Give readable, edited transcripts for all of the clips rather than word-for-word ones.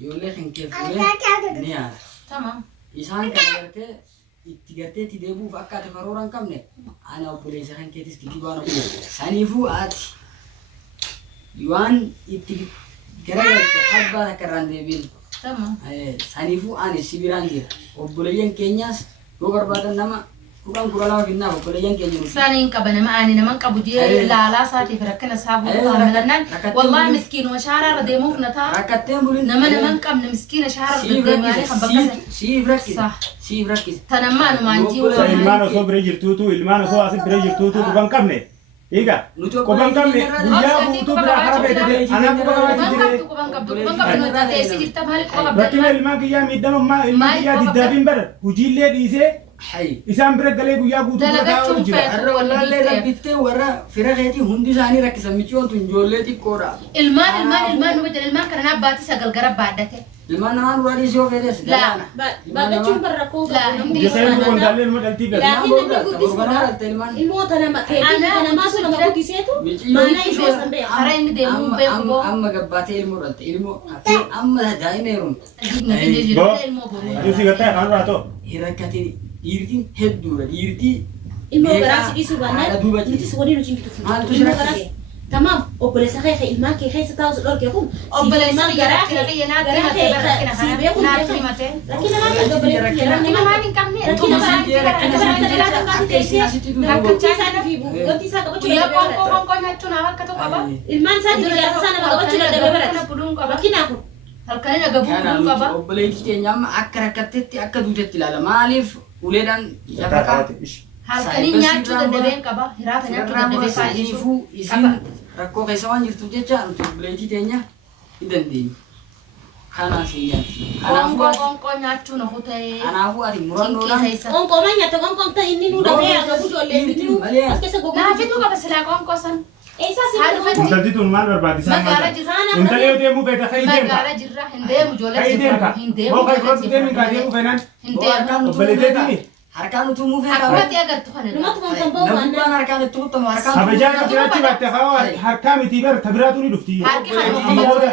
يقول لك إن كيف نيا تمام إنسان كبرته تجرته تدبو فكات كروران كم نه أنا أقول إذا كان كيتس كتيبان أقول سانيفو آتي يوان كرر حبة كران دبل تمام سانيفو أنا سيبيران دير وبوليان كينياس كوبر بدن نما كوران كورالا فينا وبوليان كينياس سانين كبنا ما أنا نمان كبودي لا ساتي فركنا سابو كاملنا والله مسكين وشارع رديمو فنتا ركعتين بولين نمان كم مسكين شارع رديمو يعني خبكة سيف صح ركز تنما نمانجي ilmaan osoo bira jirtuutu ilmaan osoo asii bira jirtuutu quban qabne egaa quban qabne guyyaa guutuu bira hara beekte anaa quban qabne bakkina ilmaan kiyyaa miidhamammaa ilmaan kiyyaa diddaabiin bara hojiillee dhiisee isaan bira galee guyyaa guutuu bira taa'uu jira. Arra wallaalee rabbittee warra fira keetii hundi isaanii rakkisan michoon tun ijoollee xiqqoodha. ilmaan nu bajjan ilmaan kana abbaati sagal gara baaddate. Ilmaan namaan duraa dhiisee of eedes galaana. Babachuun barra koo Giseen kun daallee ilma dhaltii gala. ilmoota nama namaa sun nama guddiseetu maana ishee san beeku. Hara inni deemuu beeku. Amma gabbaatee ilmoo dhalte ilmoo hafee amma daa'ima heerumte. Aduusi gataa kan irraa ta'u. Hirrakkatee dhiirtiin hedduudha dhiirtii. ilmoo garaasi dhiisuu baannaan nutis waliin hojii bituuf. ilmoo garaasi. تمام وبلسه خي الماء كي خي ستاوس دور كيكم وبلسه جرا كي ناتي ما تبركنا ناتي ما تي لكن ما قبل لكن ما نكمل لكن ما في بو قلتي ساق بتشوف يا كون ناتنا كتو كبا المان ساد جرا سنه ما بتشوف لا دبرت لكن اكو هل كان غبو كبا وبليتي نيام اكركتتي اكدوتتي لا مالف ولدان يفكا هل كان نياتو دبين كبا هرات نياتو دبين فايفو إذن ركوا كيسوان يرتو جتا أنتو بليتي تينيا إذن دي خانا سيان كون نياتو نهوتي أنا أفو أدي مران نولا كون ما نياتو كون تا إني نودا بيا كبو جولي فيديو أسكت سكوا نا فيديو كبا سلا كون سن إيسا سيان Intalli tun maal barbaadi isaan maal? Intalli yoo deemuu feete ka'ii deemta. Magaalaa jirra hin deemu ijoollee Ka'ii deemta. Boo ka'ii fudhatu deemin kaa deemuu feenaan. Hin deemu. Obbaleeteetini. harkaan utuu muufee Akkuma agartu kana Namatu kan bahu kan namuudhaan harkaan itti utamu harkaan Sabajaan jiraachuu baatte haa harkaa miti bar tabiraatu ni dhufti. harki kan Amma booda.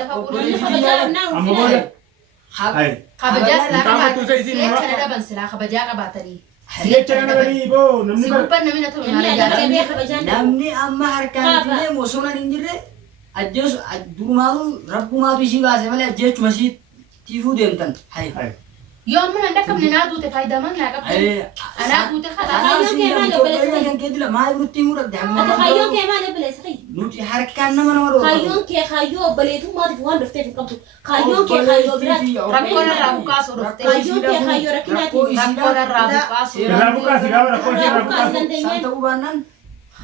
kabajaa silaa qaban silaa kabajaa qabaatanii. Siyacha kana bani boo namni bar. Sibban namni na tolu namni amma harkaan itti deemu osoo nan hin jirre ajjeesu durumaatu rabbumaatu ishii baase malee ajjeechuma ishii tiifuu deemtan. يوم من عندك من نادو تفايدة من لا قبل أنا أقول كده ما يبغى تيمور ده أنا خيون كمان بلسخي نوتي حركة أنا ما نمر خيون كي خيون بليتو ما تفهم رفتي في قبض خيون كي خيون برات ركونا رابوكاس ورفتي خيون كي خيون ركناتي ركونا رابوكاس Rabukaas gaafa rakkoo رابوكاس سانتا وبانان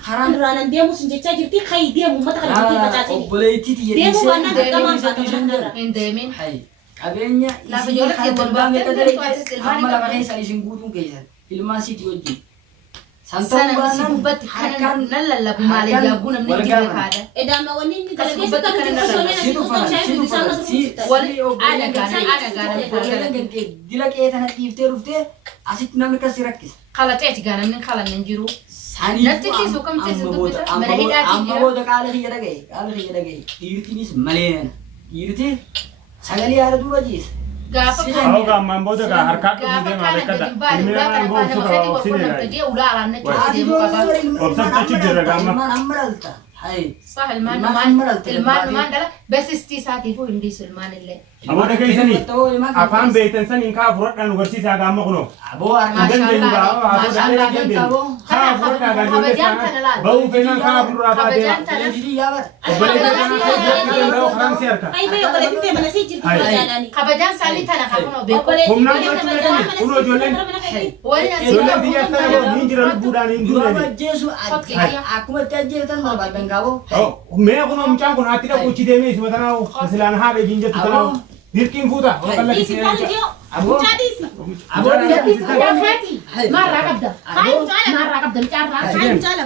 حرام رانا ديمو سنجتا جرتي خي ديمو ما تخلي جرتي بتاعتي وبليتي ديمو بانان كمان فاتنا هندمين Abenya isi kan berbahaya dari amma la pakai sali singgutun kaisan ilma siti wajib sana isi bubat kan nalla bumale ya guna min jibe kada edama wani ni kasi bubat kan nalla wali ana dila ke tan tifte rufte asit namni kasirakis khala taati gana min khala min jiru sani natti kisu kam tisu bubat mana hidati amma boda kala hiya dagay irtinis malen irti sagali yaada duba jis gafa kan Aku gamman booda gaa harkaa qabu deemaa beekadha. ilmi Ilmi namaa boo suura obsine gaa'e. Obsaftachi jirra gamma. amralta hay صح المان المان دلا بس استيساتي فو هندي سلمان اللي Aboota keessanii afaan beektan saniin kaa fudhadhaan nu garsiisaa gaamma kunoo. abo ما شاء الله Kaa fudhadhaa gaajollee sana bahuu feenaan kaa fuduraa baatee. jadi ya bar Obboleettii kana fudhachuu danda'u karaan si harka. ay bayo kala tinte mana si jirti bajanani خبجان سالي تنا كانوا بيكو Humnaan fudhachuu danda'u kunoo ijoolleen. Ijoolleen biyyaas tana boo niin jira lubbuudhaan hin duunani. jesu akuma tajjetan marbadan gabo Mee kunoo mucaan kun haatti dhaquu ichi deemee isuma tanaa silaan haadha ijiin jettu tanaa dirqiin fuuta. isi tani jo abo jadisi abo ما راقب ده ما راقب ده مجارة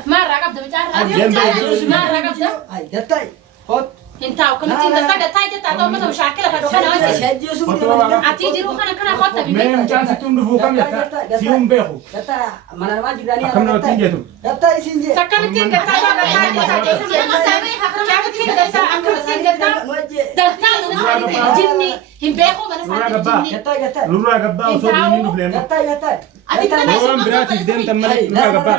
ما راقب ده مجارة ما راقب ده hay datai hot انت وكم تيجي تساعد تاي جت تعطوا متى مشاكل كده كده jesu أتيجي روح أنا كنا خطة Mee بيجي mucaan situn dhufuu kam jetta si'uun beeku. data mana nama jirani Akkam namatti hin jettu. data isinje سكان تين جت تاي جت تاي جت تاي جت تاي كم تين جت أكم تين جت ده تاي جني Hin beeku mana Nurraa sana gabbaa. jinni. Nurraa gabbaa osoo diiniin dhufleen. Ati kana Waan biraatiif deemtan malee nurraa gabbaa.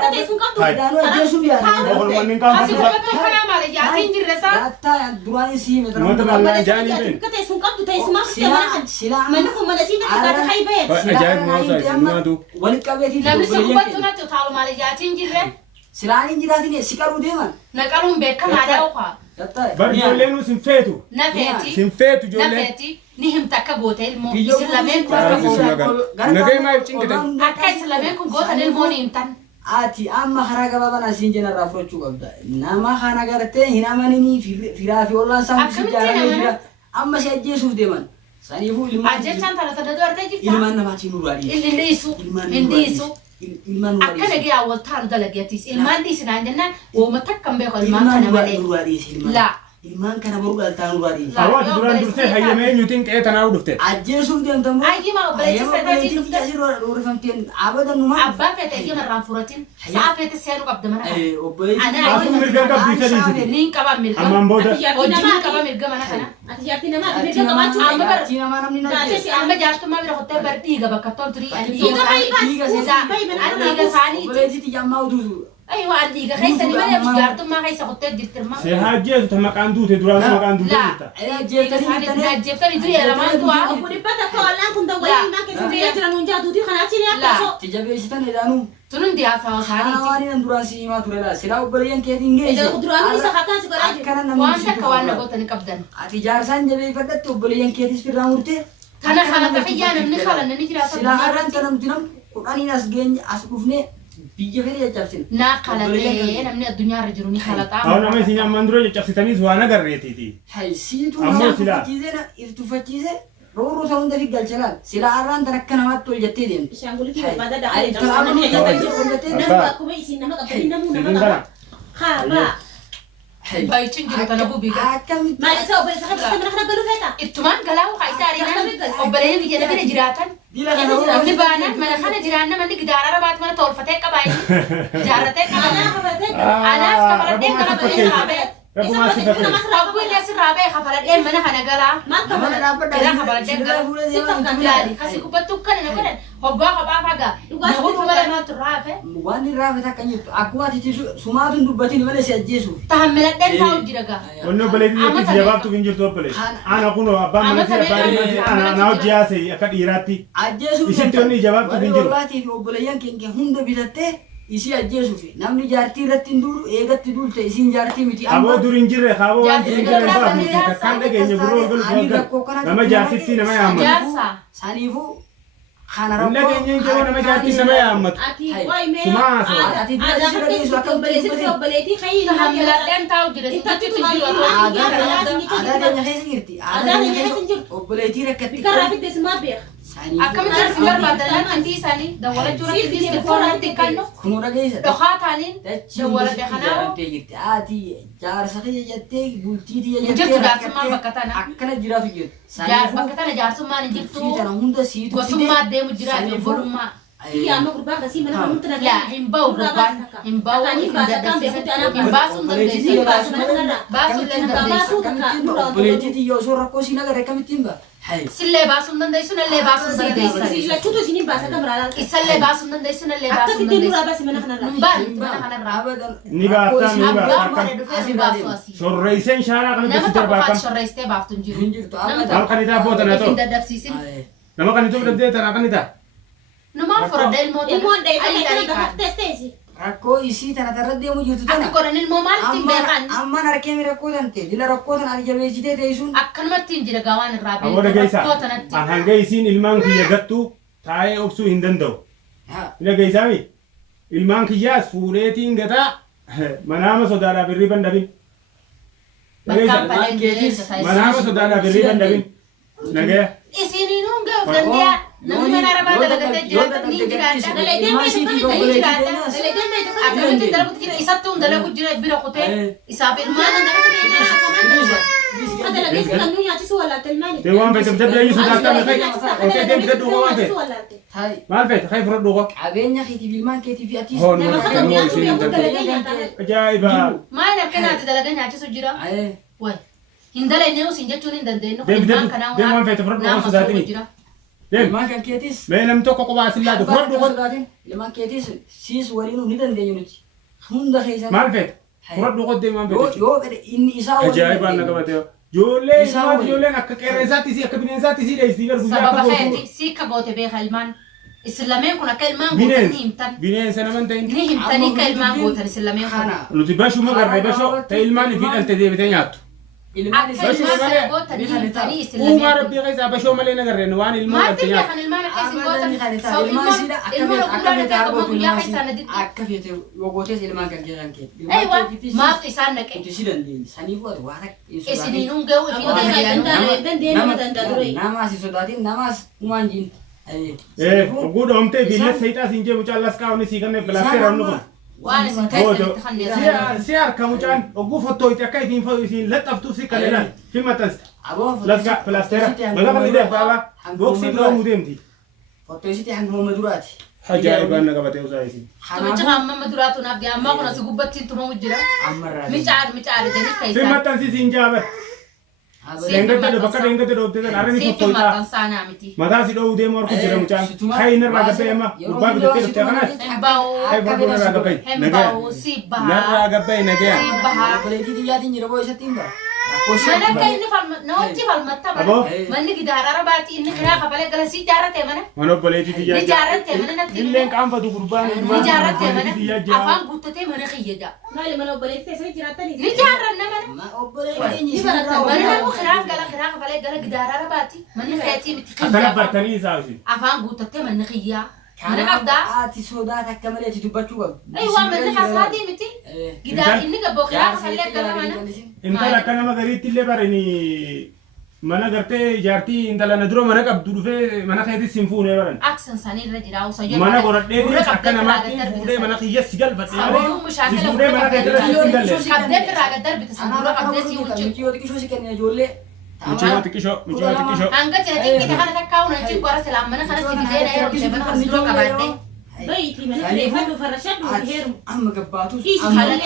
Oolmanni hin qabu. Asi gobbatu kana maal yaatiin jirre saa. Namoota maallaan jaanii been. Ajaa'ibuma osoo isin nuwaatu. Namni si gubbattu natti utaalu maal yaatiin jirre. Silaaniin jiraatin si qaruu deeman. Naqaluun beekamaadha okaa. Bari ijoolleen nu sin feetu. Nafeeti. Sin feetu ijoolleen. Nafeeti. Ni himta akka goote ilmoo. Isin lameen kun akka gootan. Nagahee maal cinqitan. Akka isin lameen kun gootan ilmoo ni himtan. Ati amma karaa gabaabaa siin jenarraa fudhachuu qabda. Nama kana gartee hin amananii firaa fi ollaan sammuu si jaalatee jira. Amma si ajjeesuuf deeman. Saniifuu ilmaan. Ajjechaan talatoo dadoo jirta. Ilmaan namaatiin nurraadhi. Illiisu. Hindiisu. Ilmaan Akka nagaa wal taalu dalagatis. Ilmaan dhiisinaan jennaan wooma takkan beeku ilmaan kana malee. Laa. Ilmaan kana boruu dhaltaa nurraadhi. Hawaati duraan dursee hayyamee nyuutiin qe'ee tanaa dhufte. Ajjeesuuf deemtamu. Ayyima obboleessa sadaatiin dhufte. Oorifamteen abadan numaa. Abbaa feete ayyima irraan furatin. Sa'a feete seenuu qabda mana kana. Obboleessi. Akkuma mirga qabdii sadiisiti. Ni hin qaban mirga. Ammaan booda. Hojii ni qaba mirga mana kana. Amma jaartummaa bira hottee bar dhiiga bakka toon turii ani dhiiga isaanii. Obboleessitti jammaa utuusu. Aywa ani dhiiga keessanii malee jaartummaa keessa hottee jirtirma. See hajjeesu ta maqaan duute duraan maqaan duute jirta. Ajjeeftanii durii lamaan du'aa. Tijabeessitan edhaanuu. Tunun diyaasaa isaaniiti. Waan nan duraan si himaa ture laa. Silaa obboleeyyan keetiin geesse. Waan takka waan nagootani qabdan. Ati jaarsaan jabeeffadhatte obboleeyyan keetis firraa murtee. Kana kana taxiyyaa namni kala namni jiraatan. Silaa har'aan tanamti nam kudhaniin as geenye as dhufnee biyya fedhe caccabsine. Naa kalatee namni addunyaarra jiru ni kalataa. Hawa nama isin ammaan dura caccabsitaniis waan agarreetiiti. Hay siitu Ammoo silaa. iftufachiise rooroo ta'uu hunda fi galchalaan. Silaa har'aan tan akka namaatti ol jettee deemti. Baay'ichin jiru kana bubiga. Akkamitti. Ittumaan galaa isaa ariinaan obboleeyyan biyya bira jiraatan. Namni baanaan mana kana jiraan namni gidaara rabaat mana tolfatee qabaa jaarratee qabaa. Anaas kafaladheen kana ba'ee saabee. Abbu illee sirraa ba'ee kafaladheen mana kana galaa. Gara kafaladheen galaa. Kasi gubbattuu kana na godhan hoggaa kophaa fagaa. Namoota mala maaltu raafe. Waan inni raafate akka jirtu akkuma ati sumaatuun dubbatiin malee si ajjeesuuf. Tahammiladheen taa'u jira gaa. Wanni obboleettii yookiis jabaabtuuf hin jirtu obboleessi. Ana kun abbaan mana fi abbaan mana ana anaa hojii haasa'e akka dhiiraatti. Ajjeesuuf Isitti wanni jabaabtuuf hin jiru. Warri fi obboleeyyan keenya hunda bitattee isii ajjeesuuf namni jaartii irratti hin duulu eegatti duulte isiin jaartii miti. Aboo dur hin jirre kaaboo waan hin jirre baafnu takkaan dhageenya gurroo galu nama jaartitti nama yaammatu. Jaarsaa. Saniifuu kana Hin dhageenya hin jiru nama jaartii nama yaammatu. Sumaa Tahammiladheen taa'u jira. Sitti jiru. obboleettii rakkatti. Akkamitti arsi barbaadan antii isaanii dawwala jura kitti fooratti kannu Kunuu dhageessa. dhokaa taaniin dawwala beekanaa Ati jaarsa kiyya jettee bultiitii hin jirtu jaarsummaan bakka tana. akkana jiraatu jirtu. Bakka tana jaarsummaan hin jirtu. Tana hunda siitu. Gosummaa deemu jira obbolummaa. Yaa hin bahu gubbaan hin bahu hin dadhabsiisan hin baasuun dandeessan baasuun dandeessan Obboleettii yoo osoo rakkoo siin agarre akkamittiin ba'a? sillee baasuun dandeessun illee baasuun dandeessan isallee baasuun dandeessun illee baasuun dandeessan hin baatu mana kanarraa ni baattaa ni abbaan baattaa. bara dhufee si baasu asii Shorreesseen shaaraa kana nama keessatti tokko barbaakam. faati shorreessitee baaftu hin jiru Hin jirtu. nama Nama kan itaa booda na tokko ta'u. hin dadhabsiisin Nama kan ituu dhabdee tanaa kan itaa. numaan fudhadha ilmoota Rakkoo isii tana tarra deemu jirtu tana. akka godhan ilmoo maalitti hin beekan Amman harkee rakkoo tante. Dila rakkoo tana ati jabeessitee teessuun. akkanumatti hin jira gaawaan irraa Aboo dhageessaa. rakkoo tanatti An hanga isiin ilmaan kiyya gattu taa'ee obsuu hin danda'u. Ni dhageessaami. Ilmaan kiyyaas fuudheetiin gataa manaama sodaadhaaf hirriiban dhabin. bakkaan baleen jireessa Manaama sodaadhaaf hirriiban dhabin. Nagaya. isiniin hunga of dandeeyaa namni mana arabaa dalagatee jiraatan ni jiraata akkamitti dalagutti jira isattuu hin dalagu jira bira kutee isaaf ilmaan Te waan feete bitadhu eenyu sodaattaa meeqai? Okee deem bitadhu waan feete. Maal feete? Kai fudhadhu qo. Qabeenya keetiif ilmaan keetiif ati. Hoon nama kannoo isiin hin danda'u. Ajaa'iba. maal akkanaatti dalagaa nyaachisu jira way هندلا إنه سنجتون هندندين ديم ديم ديم وان فيت فرد وان سوداتين ديم ما كان كيتيس ما لم تكو قبا سلا فرد وان سوداتين لما كيتيس سيس ولينو ندندين يونتي هون خيسا ما فيت فرد وان ديم وان فيت يو إن إساء أجايب أنا كبتة جولة ما جولة أك كرنسات تسي أك بنسات تسي ده يستيقر سبب خيتي سيكا بوتي بيخلمان إسلامين كنا كلمان بوتن هيمتن بنين سنة من تين هيمتني كلمان بوتن إسلامين كنا لو تباشو ما قرر باشو تيلمان في التدي بتنيات إلمان كلمان بوتن هيمتني هو إسلامين ما ربي غيظ باشو مالنا قرر نوان ما المال تبي تنيات خن المال كيس بوتن سو إلمان المال كلنا تاكل ما يا خيسان دي أكفيت وقوتيس إلمان كان كيران كيت أيوة ما قيسانك تسيلن دي سنيفور وارك إسنينون جو في ناماس سوداتين ناماس مانجين وقود أمتى بيني سيتا سينجي مچالاس كاوني سيكن بلاستر رنو وانا سنتين تخني سيار كمچان وقو فتو يتكاي فين فين لطفتو سيكلنا في متست أبو لاسكا بلاستر بلا بلا ده بابا بوكسي لو مودمتي فتوسيتي عند مدراتي حجايب أنا كبتة وزايسي سمعت عم مدراتو نبغى أما كنا سكوبتين توما وجرا مشعر جاني في كيسان متنسي سينجابه Dengar tu bakar dengar tu dokter kan ada ni سيف foto ما ita. تنسانا متي Mata si do ude mor ko jira mucang. Kai nar raga pe ma. Ubag de ter te kana. باو Kai baru nar raga pe. هم باو سيب Nar بها raga pe naga. سيب بها boleh dia tinggi rabo isa timba mana kayak ini film nonti film mata Abo? mana mana kita arah bati ini kira kapalnya kalau si jarak ya mana Mano boleh ti dia. Ni jarat te mana nanti Illen kam fa tu kurban. ni jarat ya mana afan buta te mana khiyada ما لما لو بليت سوي جراتني ni jarat na mana ma boleh ini mana aku kira kapalnya kalau kita arah bati mana khayati Atana mitkhiyya bartani sausi. afan buta te mana khiyya mana kabda ati soda takkamale ti dubachu ايوه من خاصاتي متي كده انك بوخيا خليك كده mana Inta la kana magari tille barini. Mana garte jarti inta la nadro mana kab durufe mana khayti simfune baran. اكسن سنين رجلا وسجل Mana gorat de sakana mati bude mana khiyas sigal batna. سبب مشاكل Bude mana kayta sigal. قد في راجل درب تسمعوا قد سيوتش Mutiyo di kisho sikanya jolle Mucino tikisho. Angkat jadi kita kan tak kau nanti kuara selama mana karena sih dia ya udah benar harus dulu kabarnya. بيتي من اللي فاتوا فرشات وهيرم amma gabbatu إيش amma خلال